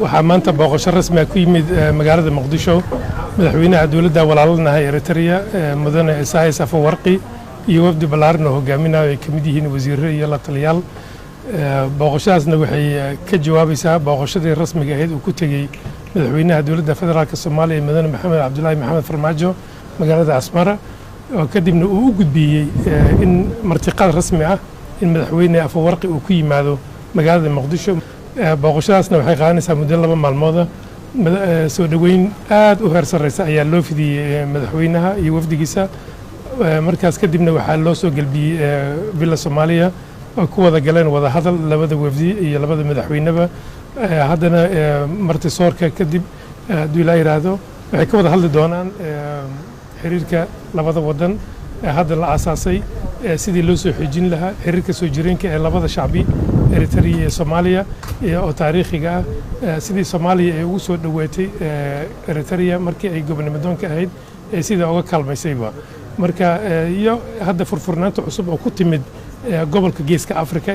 waxaa maanta booqasho rasmi ah ku yimid magaalada Muqdisho madaxweynaha dawladda walaalanahay Eritrea mudane Isaias Afwerki iyo wafdi ballaaran oo hogaaminaya ay kamid yihiin wasiirro iyo la taliyaal booqashadaasna waxay ka jawaabaysaa booqashadii rasmiga ahayd uu ku tagay madaxweynaha dawladda federaalka Soomaaliya mudane Maxamed Cabdullaahi Maxamed Farmaajo magaalada Asmara oo kadibna uu u gudbiyay in martiqaad rasmi ah in madaxweyne Afwerki uu ku yimaado magaalada Muqdisho booqashadaasna waxay qaadanaysaa muddo 2 maalmood soo dhaweyn aad u heer sareysa ayaa loo fidiyay madaxweynaha iyo wafdigiisa markaas kadibna waxaa loo soo galbiyay villa Soomaaliya oo ku wada galeen wada hadal labada wafdi iyo labada madaxweynaba haddana martisoorka kadib haddii la yiraahdo waxay ka wada hadli doonaan xiriirka labada wadan hadda la aasaasay sidii loo soo xoojin lahaa xiriirka soo jireenka ee labada shacbi Eritrea iyo Soomaaliya oo taariikhiga ah sidii Soomaaliya ay ugu soo dhaweetay Eritrea markii ay gobonnimadoonka ahayd sida uga kaalmaysayba marka iyo hadda furfurnaanta cusub oo ku timid gobolka Geeska Afrika